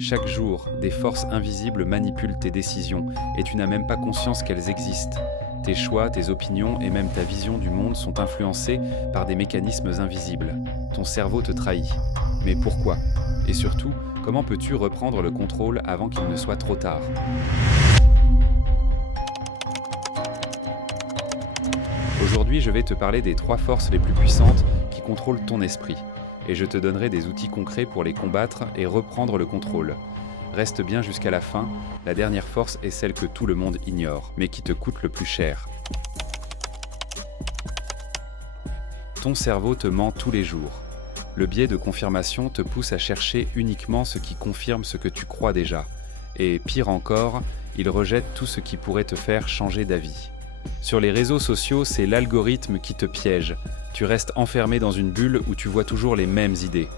Chaque jour, des forces invisibles manipulent tes décisions et tu n'as même pas conscience qu'elles existent. Tes choix, tes opinions et même ta vision du monde sont influencés par des mécanismes invisibles. Ton cerveau te trahit. Mais pourquoi? Et surtout, comment peux-tu reprendre le contrôle avant qu'il ne soit trop tard? Aujourd'hui, je vais te parler des 3 forces les plus puissantes qui contrôlent ton esprit. Et je te donnerai des outils concrets pour les combattre et reprendre le contrôle. Reste bien jusqu'à la fin, la dernière force est celle que tout le monde ignore, mais qui te coûte le plus cher. Ton cerveau te ment tous les jours. Le biais de confirmation te pousse à chercher uniquement ce qui confirme ce que tu crois déjà. Et pire encore, il rejette tout ce qui pourrait te faire changer d'avis. Sur les réseaux sociaux, c'est l'algorithme qui te piège. Tu restes enfermé dans une bulle où tu vois toujours les mêmes idées.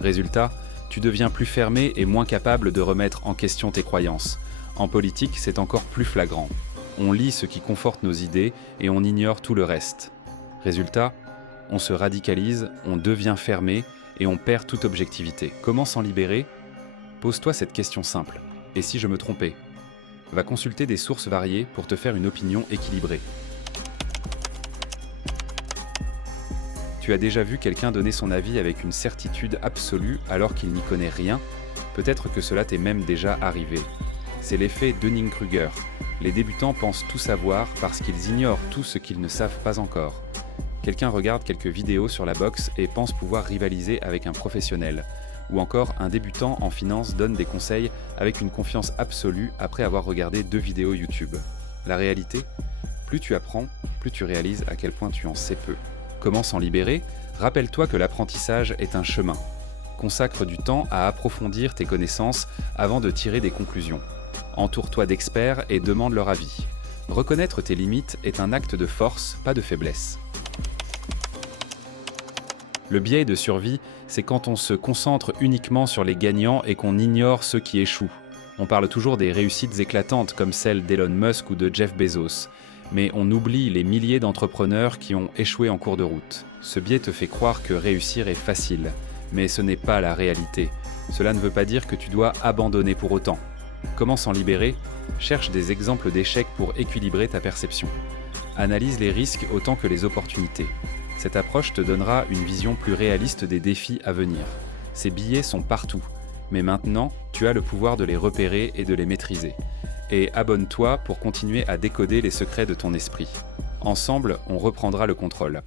Résultat, tu deviens plus fermé et moins capable de remettre en question tes croyances. En politique, c'est encore plus flagrant. On lit ce qui conforte nos idées et on ignore tout le reste. Résultat, on se radicalise, on devient fermé et on perd toute objectivité. Comment s'en libérer? Pose-toi cette question simple. Et si je me trompais? Va consulter des sources variées pour te faire une opinion équilibrée. Tu as déjà vu quelqu'un donner son avis avec une certitude absolue alors qu'il n'y connaît rien? Peut-être que cela t'est même déjà arrivé. C'est l'effet Dunning-Kruger. Les débutants pensent tout savoir parce qu'ils ignorent tout ce qu'ils ne savent pas encore. Quelqu'un regarde quelques vidéos sur la boxe et pense pouvoir rivaliser avec un professionnel. Ou encore, un débutant en finance donne des conseils avec une confiance absolue après avoir regardé 2 vidéos YouTube. La réalité? Plus tu apprends, plus tu réalises à quel point tu en sais peu. Comment s'en libérer? Rappelle-toi que l'apprentissage est un chemin. Consacre du temps à approfondir tes connaissances avant de tirer des conclusions. Entoure-toi d'experts et demande leur avis. Reconnaître tes limites est un acte de force, pas de faiblesse. Le biais de survie, c'est quand on se concentre uniquement sur les gagnants et qu'on ignore ceux qui échouent. On parle toujours des réussites éclatantes comme celles d'Elon Musk ou de Jeff Bezos, mais on oublie les milliers d'entrepreneurs qui ont échoué en cours de route. Ce biais te fait croire que réussir est facile, mais ce n'est pas la réalité. Cela ne veut pas dire que tu dois abandonner pour autant. Comment s'en libérer? Cherche des exemples d'échecs pour équilibrer ta perception. Analyse les risques autant que les opportunités. Cette approche te donnera une vision plus réaliste des défis à venir. Ces biais sont partout, mais maintenant, tu as le pouvoir de les repérer et de les maîtriser. Et abonne-toi pour continuer à décoder les secrets de ton esprit. Ensemble, on reprendra le contrôle.